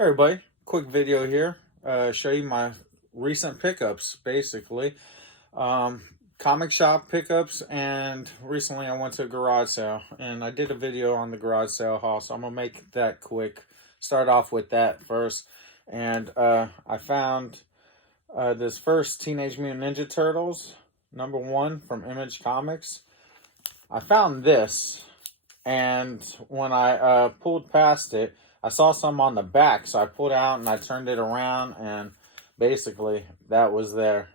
Hey everybody, quick video here. Show you my recent pickups, basically. Um, Comic shop pickups, and recently I went to a garage sale, and I did a video on the garage sale haul, so I'm gonna make that quick. Start off with that first, and I found this first Teenage Mutant Ninja Turtles #1 from Image Comics. I found this, and when I pulled past it, I saw some on the back, so I pulled out and I turned it around, and basically that was there,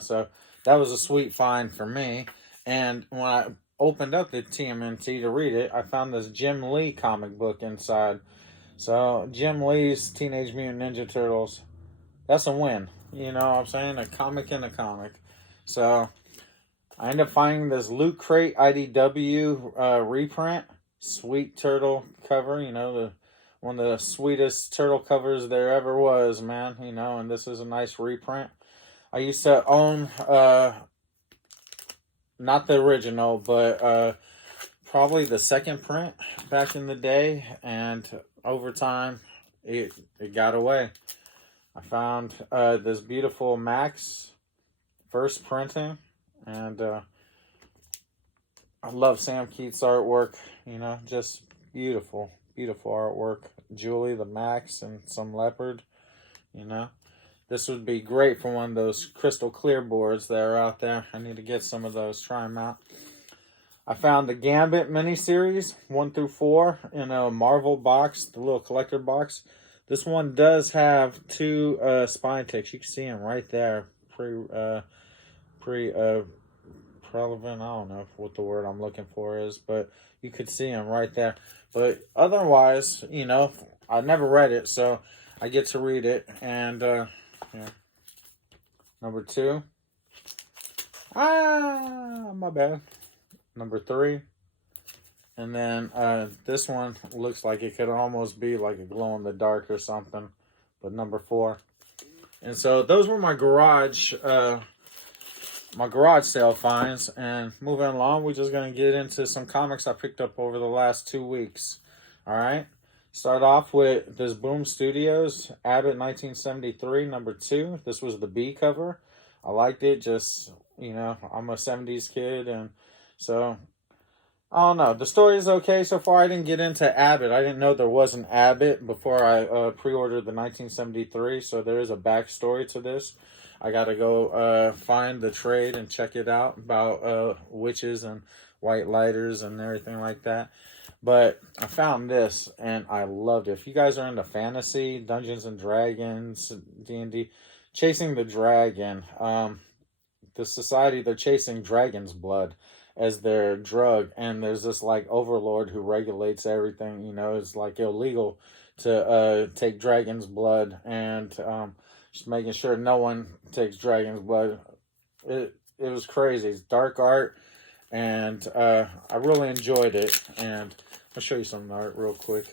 So that was a sweet find for me. And when I opened up the TMNT to read it, I found this Jim Lee comic book inside. So Jim Lee's Teenage Mutant Ninja Turtles, that's a win. You know what I'm saying? A comic in a comic. So I ended up finding this Loot Crate IDW reprint. Sweet turtle cover, one of the sweetest turtle covers there ever was, man, and this is a nice reprint. I used to own, not the original, but probably the second print back in the day, and over time, it got away. I found this beautiful Max first printing, and I love Sam Keith's artwork, just beautiful, beautiful artwork. Julie, the Max, and some leopard, This would be great for one of those crystal clear boards that are out there. I need to get some of those, try them out. I found the Gambit miniseries, 1 through 4, in a Marvel box, the little collector box. This one does have two spine ticks. You can see them right there. Relevant. I don't know what the word I'm looking for is, but you could see them right there. But otherwise, I never read it, so I get to read it. And yeah. Number 2. My bad. Number 3. And then this one looks like it could almost be like a glow in the dark or something. But number 4. And so those were my garage sale finds. And moving along, we're just going to get into some comics I picked up over the last 2 weeks. All right. Start off with this Boom Studios Abbott 1973 #2. This was the B cover. I liked it. Just, I'm a 70s kid, and so I don't know. The story is okay so far. I didn't get into Abbott. I didn't know there was an Abbott before I pre-ordered the 1973, so there is a backstory to this. I got to go find the trade and check it out about witches and white lighters and everything like that. But I found this, and I loved it. If you guys are into fantasy, Dungeons and Dragons, D&D, Chasing the Dragon, the society, they're chasing dragon's blood as their drug, and there's this like overlord who regulates everything. It's like illegal to take dragon's blood, and just making sure no one takes dragon's blood. It was crazy. It's dark art, and I really enjoyed it. And I'll show you some art real quick.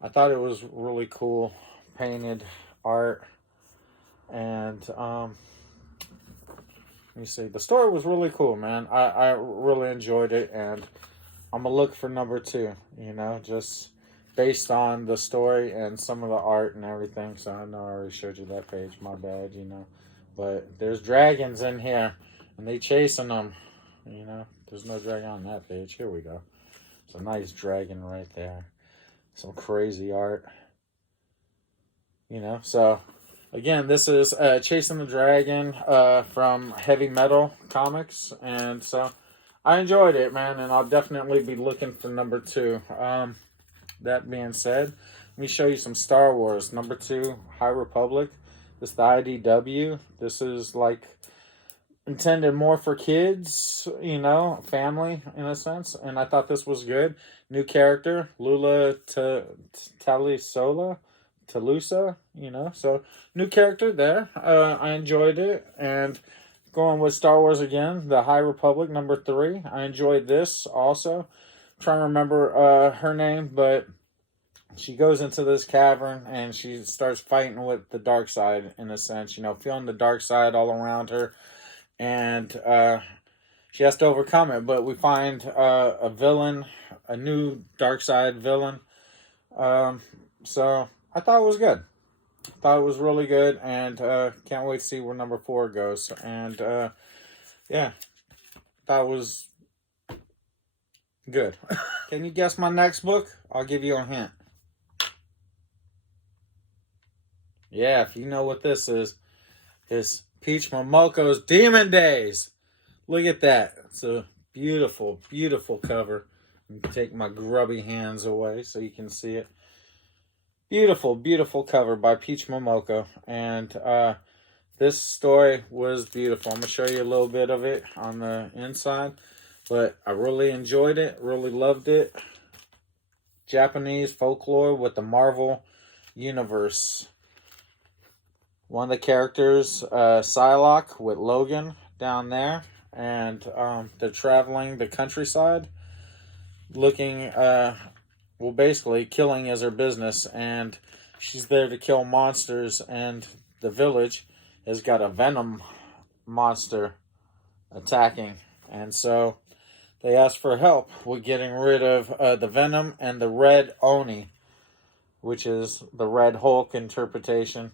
I thought it was really cool, painted art, and let me see. The story was really cool, man. I really enjoyed it, and I'm gonna look for number 2. Just based on the story and some of the art and everything. So I know I already showed you that page. My bad, But there's dragons in here, and they chasing them. There's no dragon on that page. Here we go. It's a nice dragon right there. Some crazy art. So again, this is Chasing the Dragon from Heavy Metal Comics. And so I enjoyed it, man, and I'll definitely be looking for number 2. That being said, let me show you some Star Wars. Number 2, High Republic. This is the IDW. This is like intended more for kids, family in a sense. And I thought this was good. New character, Lula Talusa, So new character there. I enjoyed it. And going with Star Wars again, the High Republic number 3. I enjoyed this also. I'm trying to remember her name, but she goes into this cavern and she starts fighting with the dark side in a sense, feeling the dark side all around her. And she has to overcome it. But we find a villain, a new dark side villain. So I thought it was good. Thought it was really good, and can't wait to see where number 4 goes. And yeah, thought it was good. Can you guess my next book? I'll give you a hint. Yeah, if you know what this is, it's Peach Momoko's Demon Days. Look at that. It's a beautiful, beautiful cover. Take my grubby hands away so you can see it. Beautiful, beautiful cover by Peach Momoko. And this story was beautiful. I'm going to show you a little bit of it on the inside. But I really enjoyed it. Really loved it. Japanese folklore with the Marvel Universe. One of the characters, Psylocke with Logan down there. And they're traveling the countryside. Looking, basically killing is her business. And she's there to kill monsters. And the village has got a venom monster attacking. And so they ask for help with getting rid of the venom and the red Oni, which is the Red Hulk interpretation.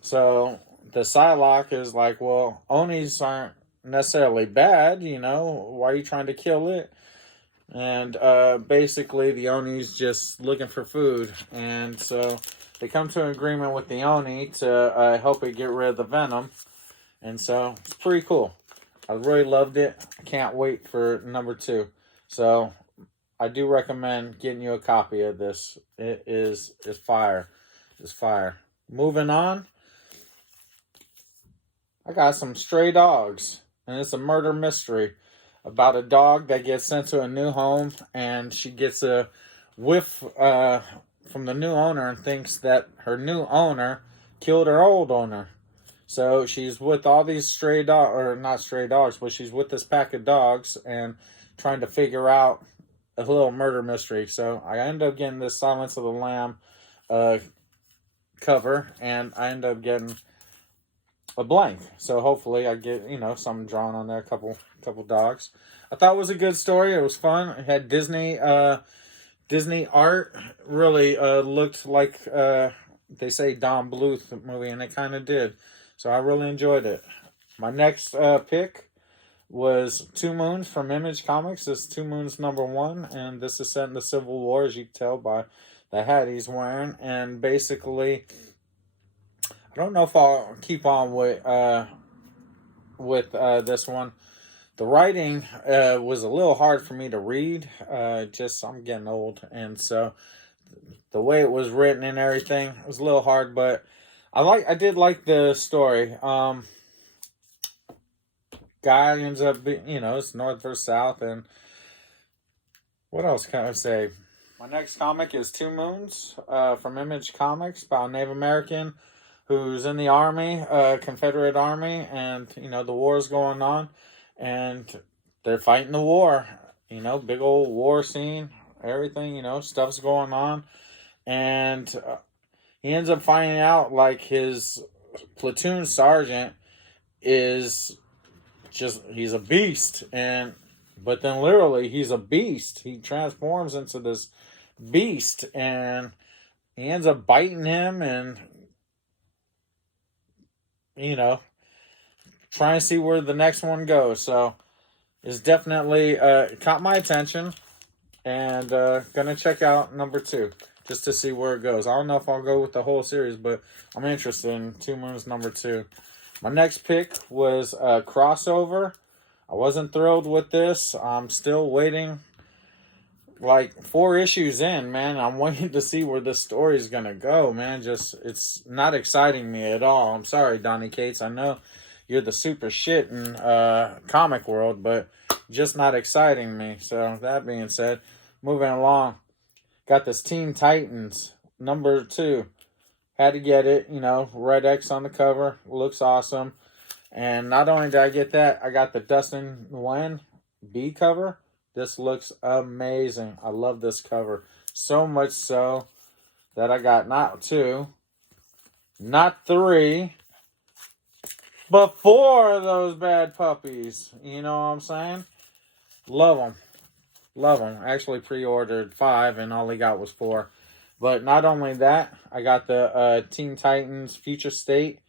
So the Psylocke is like, well, Onis aren't necessarily bad, you know. Why are you trying to kill it? And basically the Oni's just looking for food. And so they come to an agreement with the Oni to help it get rid of the venom. And so it's pretty cool. I really loved it. Can't wait for number 2. So I do recommend getting you a copy of this. It's fire. It's fire. Moving on. I got some Stray Dogs. And it's a murder mystery about a dog that gets sent to a new home. And she gets a whiff from the new owner and thinks that her new owner killed her old owner. So she's with all these stray dogs, or not stray dogs, but she's with this pack of dogs and trying to figure out a little murder mystery. So I end up getting this Silence of the Lamb cover, and I end up getting a blank. So hopefully I get, something drawn on there, a couple dogs. I thought it was a good story. It was fun. It had Disney art. Really looked like they say Don Bluth movie, and it kind of did. So I really enjoyed it. My next pick was Two Moons from Image Comics. This is Two Moons number 1, and this is set in the Civil War, as you can tell by the hat he's wearing. And basically, I don't know if I'll keep on with this one. The writing was a little hard for me to read. I'm getting old, and so the way it was written and everything was a little hard, but I did like the story. Guy ends up being, it's North versus South, and what else can I say? My next comic is Two Moons from Image Comics about a Native American who's in the army, Confederate Army, and, the war's going on, and they're fighting the war. Big old war scene, everything, stuff's going on, and he ends up finding out, like, his platoon sergeant is he's a beast. But then literally, he's a beast. He transforms into this beast, and he ends up biting him and, trying to see where the next one goes. So, it's definitely caught my attention, and gonna check out number 2. Just to see where it goes. I don't know if I'll go with the whole series, but I'm interested in Two Moons number 2. My next pick was a crossover. I wasn't thrilled with this. I'm still waiting. Like 4 issues in, man. I'm waiting to see where this story is going to go, man. It's not exciting me at all. I'm sorry, Donny Cates. I know you're the super shit in comic world, but just not exciting me. So, that being said, moving along. Got this Teen Titans, number 2. Had to get it, red X on the cover. Looks awesome. And not only did I get that, I got the Dustin Nguyen B cover. This looks amazing. I love this cover. So much so that I got not 2, not 3, but 4 of those bad puppies. You know what I'm saying? Love them. Love them. I actually pre-ordered 5 and all he got was 4. But not only that, I got the Teen Titans Future State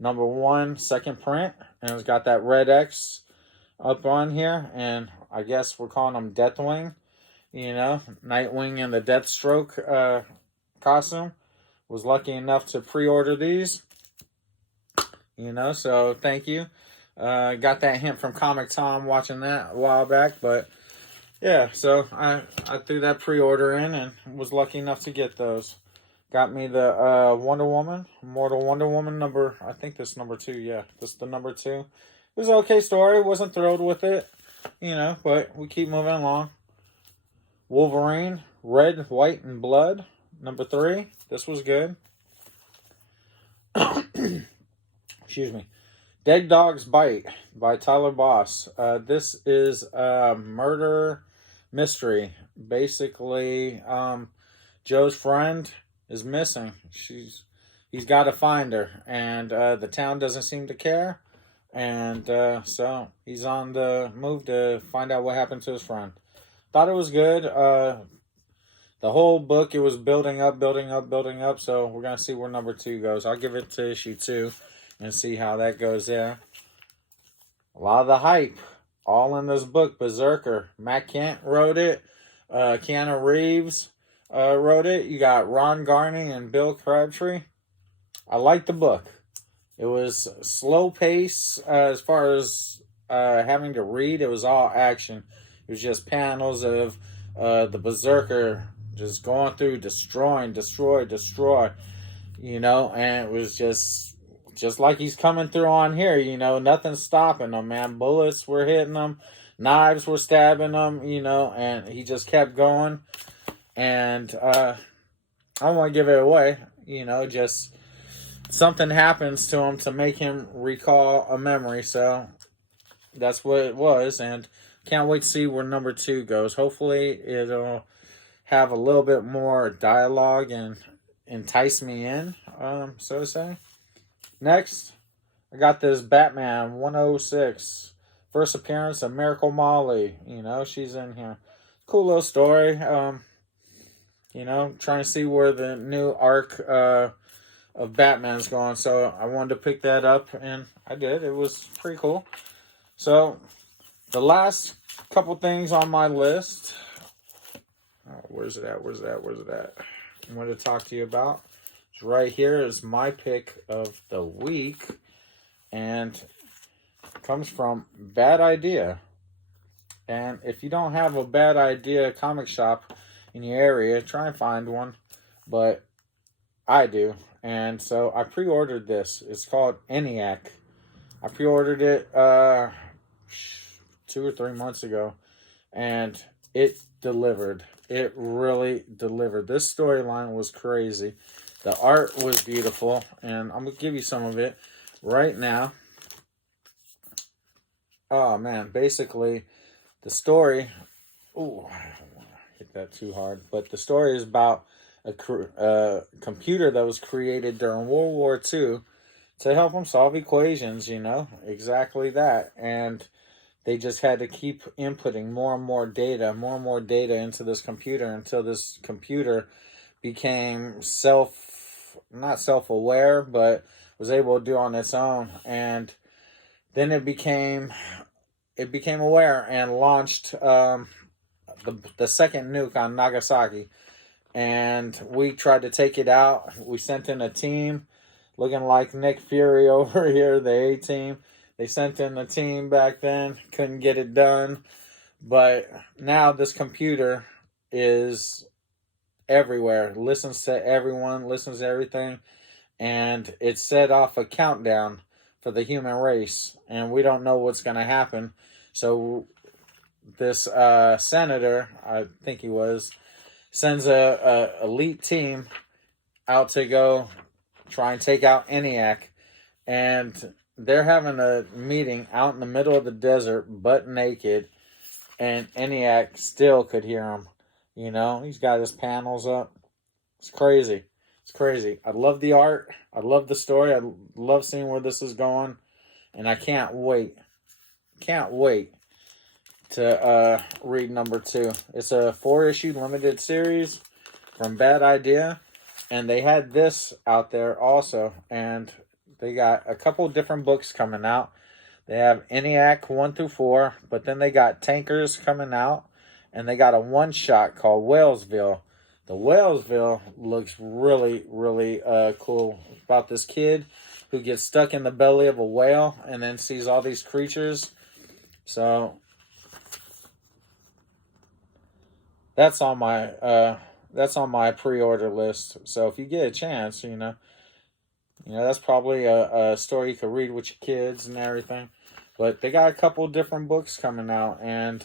#1 second print, and it's got that red X up on here, and I guess we're calling them Deathwing. Nightwing and the Deathstroke costume. Was lucky enough to pre-order these. So thank you. Got that hint from Comic Tom watching that a while back, but yeah, so I threw that pre-order in and was lucky enough to get those. Got me the Wonder Woman, Immortal Wonder Woman I think this #2, yeah, this is the #2. It was an okay story, wasn't thrilled with it, but we keep moving along. Wolverine, Red, White, and Blood, #3. This was good. Excuse me. Dead Dog's Bite by Tyler Boss. This is a murder mystery. Basically, Joe's friend is missing. He's got to find her, and the town doesn't seem to care. And so he's on the move to find out what happened to his friend. Thought it was good. The whole book, it was building up. So we're going to see where #2 goes. I'll give it to issue 2 and see how that goes there. A lot of the hype, all in this book. Berserker. Matt Kent wrote it. Keanu Reeves wrote it. You got Ron Garney and Bill Crabtree. I liked the book. It was slow pace as far as having to read. It was all action. It was just panels of the Berserker just going through, destroy, and it was just like he's coming through on here, nothing's stopping him, man. Bullets were hitting him, knives were stabbing him, and he just kept going. And I don't want to give it away, just something happens to him to make him recall a memory. So that's what it was, and can't wait to see where #2 goes. Hopefully it'll have a little bit more dialogue and entice me in, so to say. Next, I got this Batman 106. First appearance of Miracle Molly. She's in here. Cool little story. Trying to see where the new arc of Batman's going. So I wanted to pick that up, and I did. It was pretty cool. So the last couple things on my list. Where's it at? I'm going to talk to you about. Right here is my pick of the week, and it comes from Bad Idea. And if you don't have a Bad Idea comic shop in your area, try and find one. But I do, and so I pre-ordered this. It's called ENIAC. I pre-ordered it 2 or 3 months ago, and it delivered. It really delivered. This storyline was crazy. The art was beautiful, and I'm going to give you some of it right now. Oh, man. Basically, the story... Ooh, I don't want to hit that too hard. But the story is about a computer that was created during World War II to help them solve equations, Exactly that. And they just had to keep inputting more and more data into this computer until this computer became not self-aware, but was able to do on its own. And then it became aware and launched the second nuke on Nagasaki. And we tried to take it out. We sent in a team looking like Nick Fury over here, the A-team. They sent in a team back then, couldn't get it done. But now this computer is everywhere, listens to everyone, listens to everything, and it set off a countdown for the human race, and we don't know what's going to happen. So this senator, I think he was, sends a elite team out to go try and take out ENIAC, and they're having a meeting out in the middle of the desert, butt naked, and ENIAC still could hear him. He's got his panels up. It's crazy. I love the art. I love the story. I love seeing where this is going. And I can't wait. To read #2. It's a 4-issue limited series. from Bad Idea. And they had this out there also. And they got a couple different books coming out. They have ENIAC 1 through 4, but then they got Tankers coming out, and they got a one-shot called Whalesville. The Whalesville looks really, really cool. About this kid who gets stuck in the belly of a whale and then sees all these creatures. So that's on my pre-order list. So if you get a chance, that's probably a story you could read with your kids and everything. But they got a couple different books coming out, and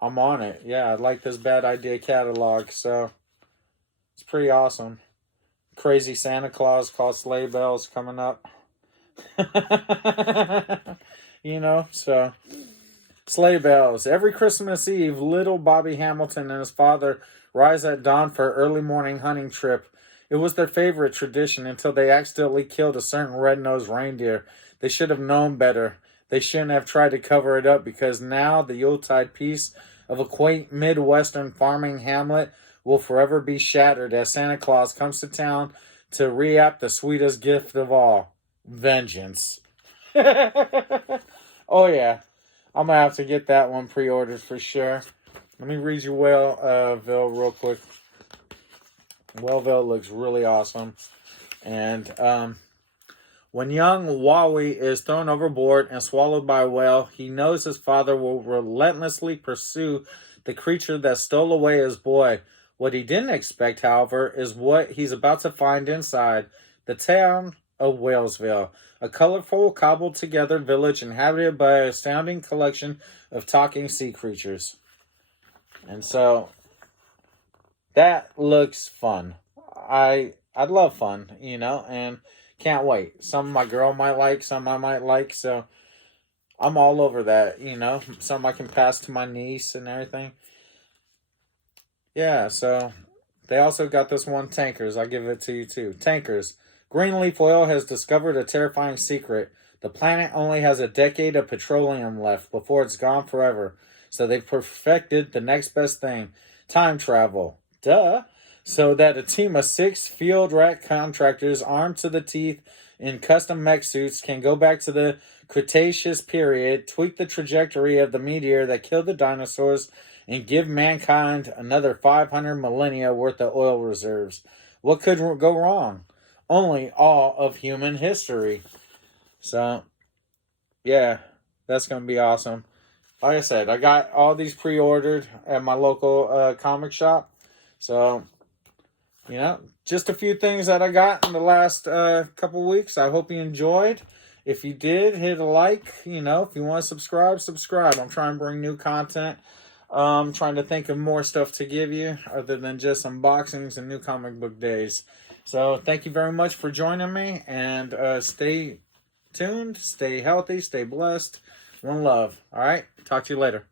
I'm on it. Yeah, I like this Bad Idea catalog, so it's pretty awesome. Crazy Santa Claus called Sleigh Bells coming up. So Sleigh Bells. Every Christmas Eve, little Bobby Hamilton and his father rise at dawn for an early morning hunting trip. It was their favorite tradition until they accidentally killed a certain red-nosed reindeer. They should have known better. They shouldn't have tried to cover it up, because now the Yuletide peace of a quaint Midwestern farming hamlet will forever be shattered as Santa Claus comes to town to re-up the sweetest gift of all, vengeance. Oh yeah, I'm going to have to get that one pre-ordered for sure. Let me read you Whaleville real quick. Whaleville looks really awesome. And when young Wowie is thrown overboard and swallowed by a whale, he knows his father will relentlessly pursue the creature that stole away his boy. What he didn't expect, however, is what he's about to find inside the town of Whalesville, a colorful, cobbled-together village inhabited by an astounding collection of talking sea creatures. And so, that looks fun. I love fun, and can't wait. Some my girl might like, some I might like, so I'm all over that, Some I can pass to my niece and everything. Yeah, so they also got this one, Tankers. I'll give it to you too. Tankers. Greenleaf Oil has discovered a terrifying secret. The planet only has a decade of petroleum left before it's gone forever. So they've perfected the next best thing. Time travel. Duh. So that a team of 6 field rat contractors armed to the teeth in custom mech suits can go back to the Cretaceous period, tweak the trajectory of the meteor that killed the dinosaurs, and give mankind another 500 millennia worth of oil reserves. What could go wrong? Only all of human history. So, yeah, that's going to be awesome. Like I said, I got all these pre-ordered at my local comic shop. So, just a few things that I got in the last couple weeks. I hope you enjoyed. If you did, hit a like. If you want to subscribe. I'm trying to bring new content. Trying to think of more stuff to give you other than just unboxings and new comic book days. So thank you very much for joining me, and stay tuned, stay healthy, stay blessed. One love. All right. Talk to you later.